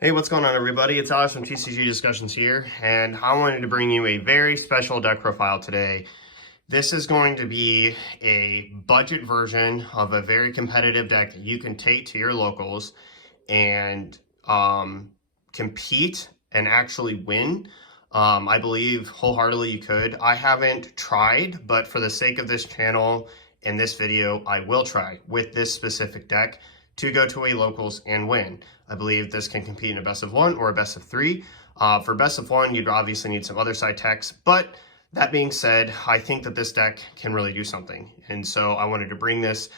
Hey, what's going on, everybody? It's Alex from TCG Discussions here, and I wanted to bring you a very special deck profile today. This is going to be a budget version of a very competitive deck that you can take to your locals and compete and actually win. I believe wholeheartedly you could. I haven't tried, but for the sake of this channel and this video, I will try with this specific deck to go to a locals and win. I believe this can compete in a best of one or a best of three. For best of one, you'd obviously need some other side techs, but that being said, I think that this deck can really do something. And so I wanted to bring this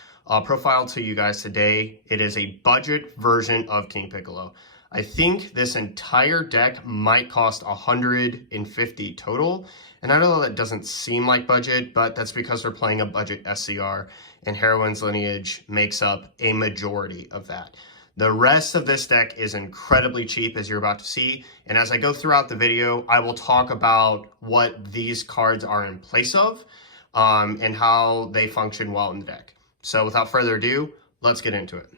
profile to you guys today. It is a budget version of King Piccolo. I think this entire deck might cost 150 total. And I know that doesn't seem like budget, but that's because we're playing a budget SCR, and Heroine's Lineage makes up a majority of that. The rest of this deck is incredibly cheap, as you're about to see. And as I go throughout the video, I will talk about what these cards are in place of and how they function well in the deck. So without further ado, let's get into it.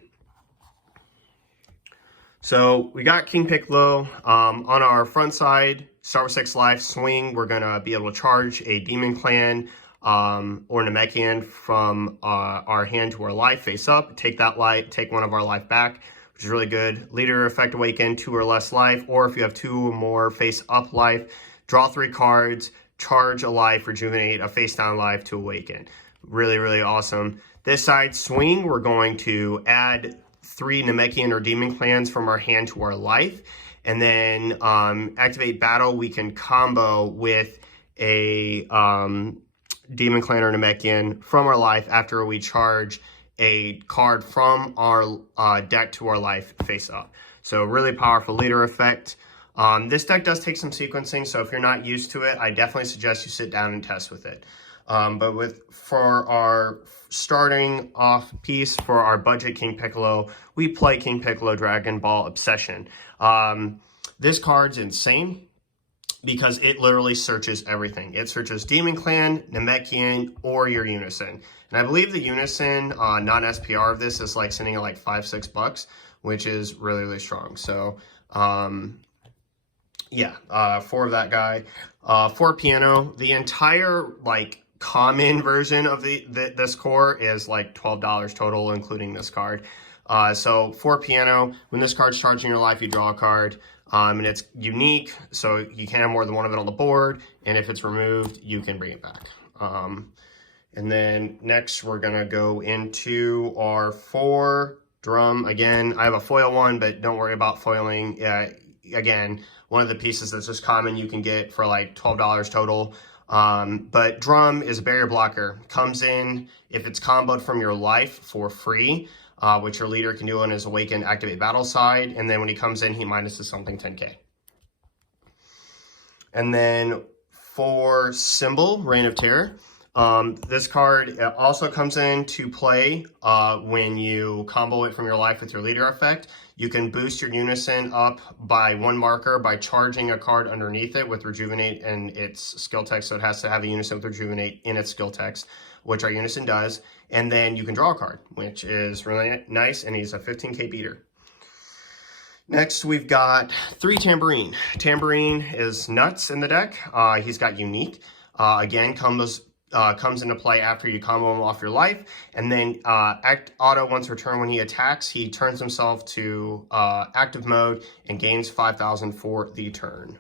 So we got King Piccolo on our front side, start with 6 life, swing. We're going to be able to charge a Demon Clan or Namekian from our hand to our life face up, take that life, take one of our life back, which is really good. Leader effect awaken 2 or less life, or if you have 2 or more face up life, draw 3 cards, charge a life, rejuvenate a face down life to awaken. Really, really awesome. This side swing, we're going to add 3 Namekian or Demon Clans from our hand to our life, and then activate battle. We can combo with a Demon Clan or Namekian from our life after we charge a card from our deck to our life face up. So really powerful leader effect. This deck does take some sequencing, so if you're not used to it, I definitely suggest you sit down and test with it. But for our starting off piece for our budget King Piccolo, we play King Piccolo Dragon Ball Obsession. This card's insane because it literally searches everything. It searches Demon Clan, Namekian, or your Unison. And I believe the Unison non-SPR of this is like sitting at like $5-6, which is really, really strong. So yeah, 4 of that guy. 4 piano. The entire like common version of this core is like $12 total, including this card. So 4 piano. When this card's charging your life, you draw a card. And it's unique, so you can have more than one of it on the board. And if it's removed, you can bring it back. And then next, we're gonna go into our 4 drum. Again, I have a foil one, but don't worry about foiling. Again, one of the pieces that's just common you can get for like $12 total. But drum is a barrier blocker. Comes in if it's comboed from your life for free, which your leader can do on his awaken activate battle side. And then when he comes in, he minuses something 10k. And then for symbol, Reign of Terror. This card also comes into play when you combo it from your life with your leader effect. You can boost your Unison up by 1 marker by charging a card underneath it with Rejuvenate and its skill text. So it has to have a Unison with Rejuvenate in its skill text, which our Unison does. And then you can draw a card, which is really nice, and he's a 15k beater. Next, we've got 3 Tambourine. Tambourine is nuts in the deck. He's got Unique. Again, comes into play after you combo him off your life, and then act auto once per turn when he attacks. He turns himself to active mode and gains 5,000 for the turn.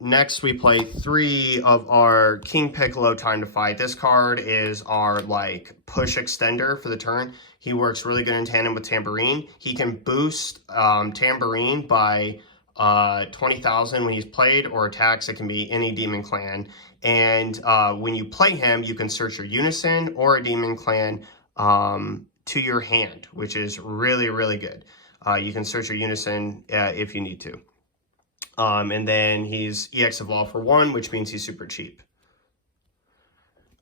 Next, we play 3 of our King Piccolo Time to Fight. This card is our like push extender for the turn. He works really good in tandem with Tambourine. He can boost Tambourine by 20,000 when he's played or attacks. It can be any Demon Clan. And when you play him, you can search your Unison or a Demon Clan to your hand, which is really, really good. You can search your Unison if you need to. And then he's EX Evolve for 1, which means he's super cheap.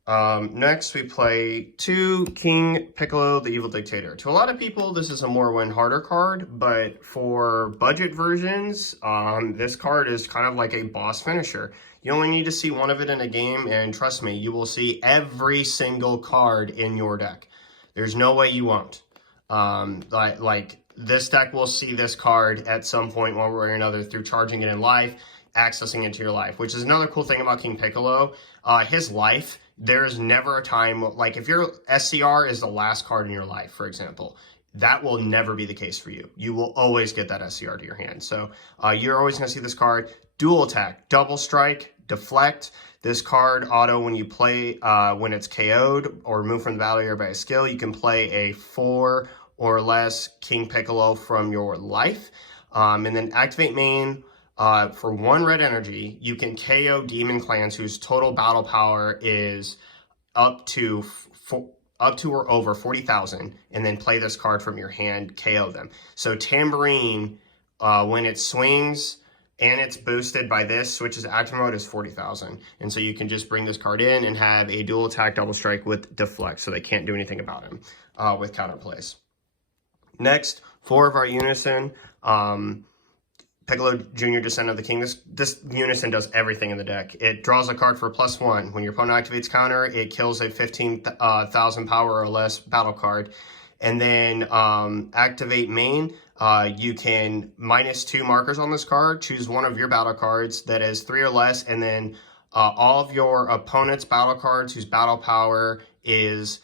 Next, we play 2 King Piccolo, the Evil Dictator. To a lot of people, this is a more win harder card, but for budget versions, this card is kind of like a boss finisher. You only need to see 1 of it in a game, and trust me, you will see every single card in your deck. There's no way you won't. Like this deck will see this card at some point one way or another through charging it in life, accessing into your life, which is another cool thing about King Piccolo. His life, there's never a time, like if your SCR is the last card in your life, for example, that will never be the case for you. You will always get that SCR to your hand. So you're always going to see this card. Dual attack, double strike, deflect. This card auto when you play, when it's KO'd or removed from the battle area by a skill, you can play a 4 or less King Piccolo from your life. And then activate main, for 1 red energy, you can KO demon clans whose total battle power is up to or over 40,000, and then play this card from your hand, KO them. So Tambourine, when it swings and it's boosted by this, switches active mode, is 40,000. And so you can just bring this card in and have a dual attack double strike with deflect, so they can't do anything about him with counterplays. Next, 4 of our Unison. Piccolo Jr. Descent of the King. This Unison does everything in the deck. It draws a card for +1. When your opponent activates counter, it kills a 15,000 power or less battle card. And then activate main. You can -2 markers on this card. Choose one of your battle cards that is 3 or less, and then all of your opponent's battle cards whose battle power is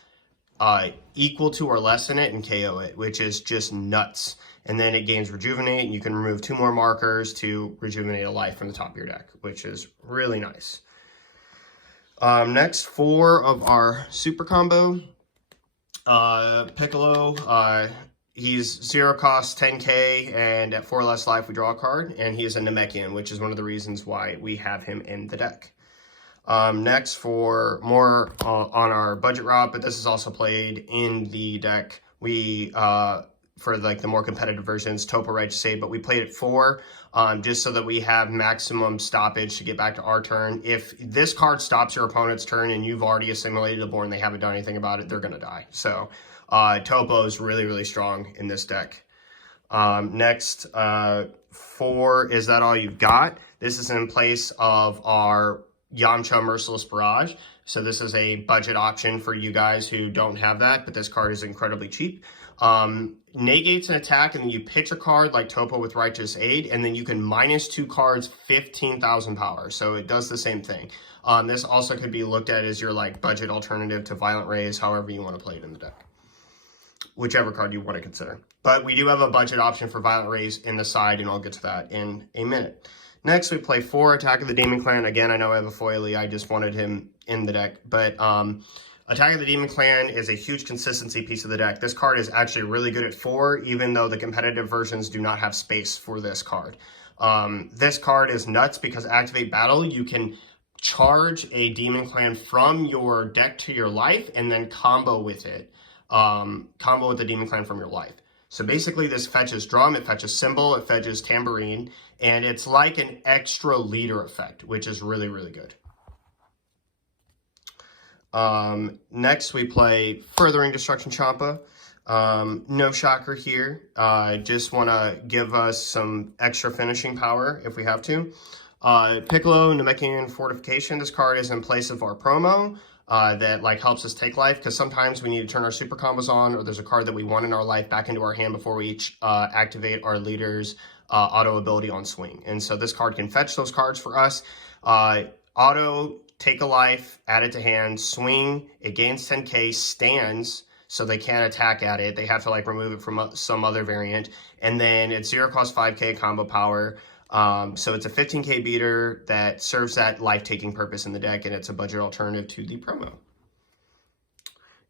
equal to or less than it, and KO it, which is just nuts. And then it gains Rejuvenate, and you can remove 2 more markers to rejuvenate a life from the top of your deck, which is really nice. Next, 4 of our super combo. Piccolo, he's 0 cost, 10k, and at 4 or less life we draw a card, and he is a Namekian, which is one of the reasons why we have him in the deck. Next, for more on our budget route, but this is also played in the deck, we for like the more competitive versions, Topo Reg Save, but we played it 4 just so that we have maximum stoppage to get back to our turn. If this card stops your opponent's turn and you've already assimilated a board and they haven't done anything about it, they're going to die. So Topo is really, really strong in this deck. Next, 4, is that all you've got? This is in place of our Yamcha Merciless Barrage. So this is a budget option for you guys who don't have that, but this card is incredibly cheap. Negates an attack, and then you pitch a card like Topo with Righteous Aid, and then you can -2 cards, 15,000 power. So it does the same thing. This also could be looked at as your like budget alternative to Violent Rays, however you want to play it in the deck. Whichever card you want to consider. But we do have a budget option for Violent Rays in the side, and I'll get to that in a minute. Next, we play 4 Attack of the Demon Clan. Again, I know I have a foily. I just wanted him in the deck. But Attack of the Demon Clan is a huge consistency piece of the deck. This card is actually really good at 4, even though the competitive versions do not have space for this card. This card is nuts because Activate Battle, you can charge a Demon Clan from your deck to your life and then combo with it. Combo with the Demon Clan from your life. So basically this fetches Drum, it fetches Cymbal, it fetches Tambourine, and it's like an extra leader effect, which is really, really good. Next we play Furthering Destruction Champa. No shocker here. Just want to give us some extra finishing power if we have to. Piccolo, Namekian, Fortification. This card is in place of our promo. That like helps us take life, because sometimes we need to turn our super combos on, or there's a card that we want in our life back into our hand before we each activate our leader's auto ability on swing. And so this card can fetch those cards for us. Auto, take a life, add it to hand, swing, it gains 10k, stands, so they can't attack at it. They have to like remove it from some other variant. And then it's 0 cost 5k combo power. So it's a 15k beater that serves that life-taking purpose in the deck, and it's a budget alternative to the promo.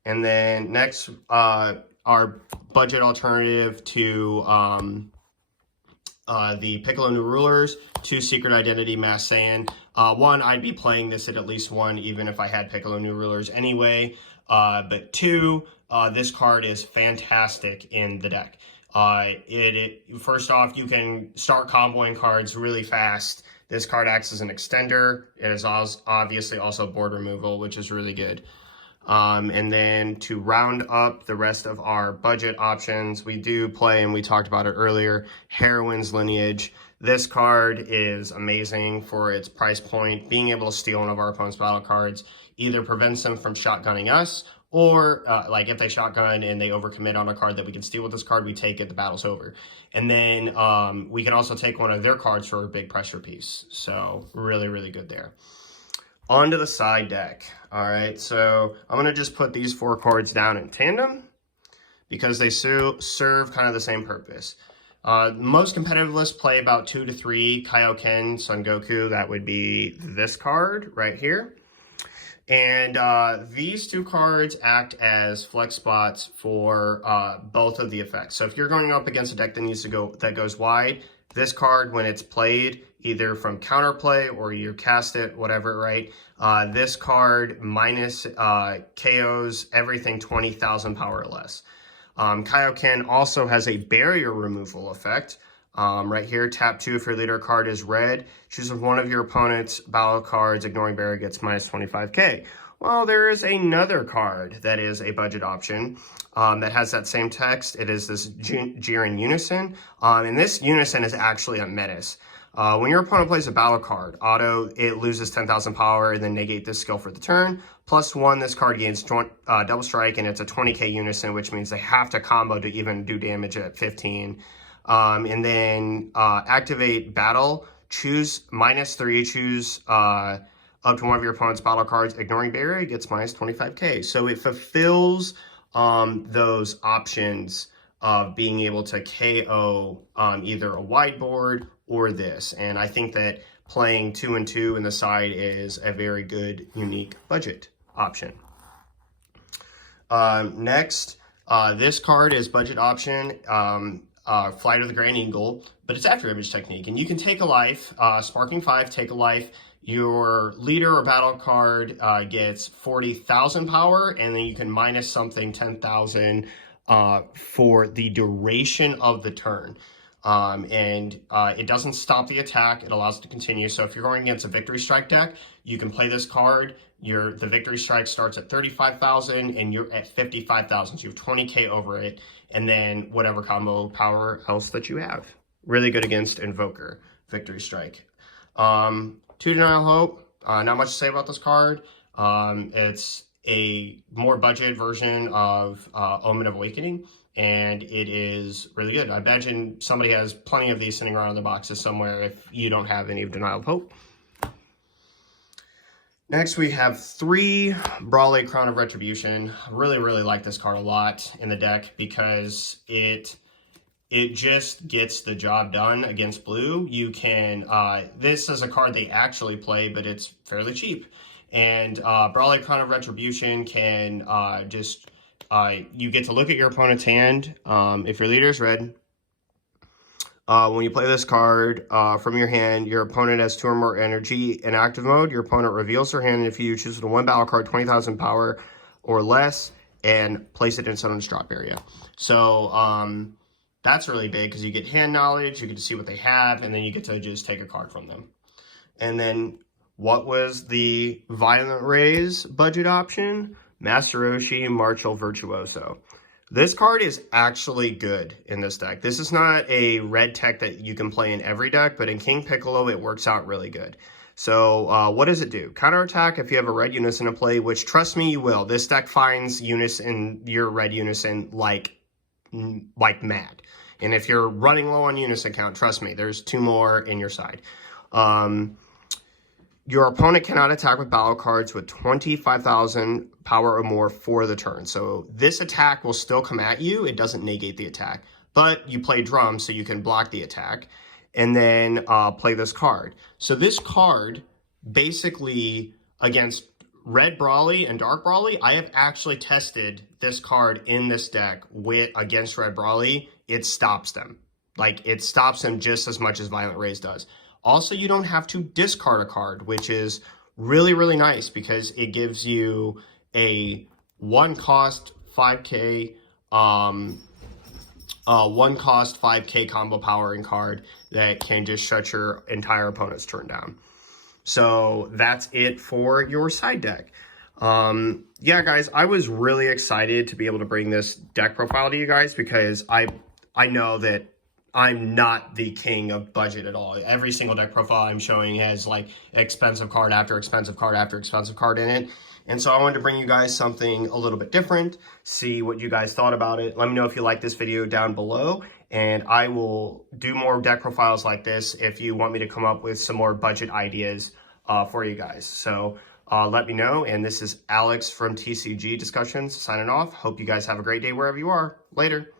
And then next, our budget alternative to the Piccolo New Rulers, 2 Secret Identity Mass Saiyan. 1, I'd be playing this at least 1, even if I had Piccolo New Rulers anyway. But 2, this card is fantastic in the deck. First off, you can start comboing cards really fast. This card acts as an extender. It is obviously also board removal, which is really good. And then to round up the rest of our budget options, we do play, and we talked about it earlier, Heroine's Lineage. This card is amazing for its price point. Being able to steal one of our opponent's battle cards either prevents them from shotgunning us, Or like if they shotgun and they overcommit on a card that we can steal with this card, we take it, the battle's over. And then we can also take one of their cards for a big pressure piece. So really, really good there. Onto the side deck. All right, so I'm going to just put these 4 cards down in tandem because they serve kind of the same purpose. Most competitive lists play about 2 to 3 Kaioken Son Goku. That would be this card right here. And these 2 cards act as flex spots for both of the effects. So if you're going up against a deck that goes wide, this card, when it's played, either from counterplay or you cast it, whatever, right? This card minus KOs everything 20,000 power or less. Kaioken also has a barrier removal effect. Right here, tap 2 if your leader card is red. Choose one of your opponent's battle cards, ignoring barrier gets minus 25k. Well, there is another card that is a budget option that has that same text. It is this Jiren Unison. And this Unison is actually a menace. When your opponent plays a battle card, it loses 10,000 power and then negate this skill for the turn. +1, this card gains double strike, and it's a 20k Unison, which means they have to combo to even do damage at 15. And then activate battle, choose -3, choose up to one of your opponent's battle cards, ignoring barrier, gets minus 25k. So it fulfills those options of being able to KO either a wide board or this. And I think that playing 2 and 2 in the side is a very good, unique budget option. Next, this card is budget option. Flight of the Grand Eagle, but it's after image technique, and you can take a life, sparking 5, take a life. Your leader or battle card gets 40,000 power, and then you can minus something 10,000 for the duration of the turn. It doesn't stop the attack, it allows it to continue. So if you're going against a victory strike deck, you can play this card. The victory strike starts at 35,000 and you're at 55,000, so you have 20k over it, and then whatever combo power else that you have. Really good against Invoker, victory strike. 2 Denial Hope, not much to say about this card. It's a more budget version of Omen of Awakening, and it is really good. I imagine somebody has plenty of these sitting around in the boxes somewhere if you don't have any of Denial of Hope. Next, we have 3 Brawley Crown of Retribution. Really, really like this card a lot in the deck because it just gets the job done against blue. You can, this is a card they actually play, but it's fairly cheap. And Brawley Crown of Retribution can you get to look at your opponent's hand. If your leader is red, when you play this card from your hand, your opponent has 2 or more energy in active mode. Your opponent reveals their hand, and if you choose the 1 battle card, 20,000 power or less, and place it in someone's drop area. So that's really big because you get hand knowledge, you get to see what they have, and then you get to just take a card from them. And then what was the Violent Rays budget option? Master Roshi, Martial Virtuoso. This card is actually good in this deck. This is not a red tech that you can play in every deck, but in King Piccolo, it works out really good. So what does it do? Counterattack if you have a red Unison in play, which trust me, you will. This deck finds your red Unison like mad. And if you're running low on Unison count, trust me, there's 2 more in your side. Your opponent cannot attack with battle cards with 25,000 power or more for the turn. So this attack will still come at you. It doesn't negate the attack, but you play drum so you can block the attack and then play this card. So this card basically against Red Brawly and Dark Brawly, I have actually tested this card in this deck against Red Brawly. It stops them. Like, it stops them just as much as Violent Rays does. Also, you don't have to discard a card, which is really, really nice because it gives you a 1 cost 5k combo powering card that can just shut your entire opponent's turn down. So that's it for your side deck. Yeah, guys, I was really excited to be able to bring this deck profile to you guys because I know that I'm not the king of budget at all. Every single deck profile I'm showing has like expensive card after expensive card after expensive card in it. And so I wanted to bring you guys something a little bit different, see what you guys thought about it. Let me know if you like this video down below, and I will do more deck profiles like this if you want me to come up with some more budget ideas for you guys. So let me know. And this is Alex from TCG Discussions signing off. Hope you guys have a great day wherever you are. Later.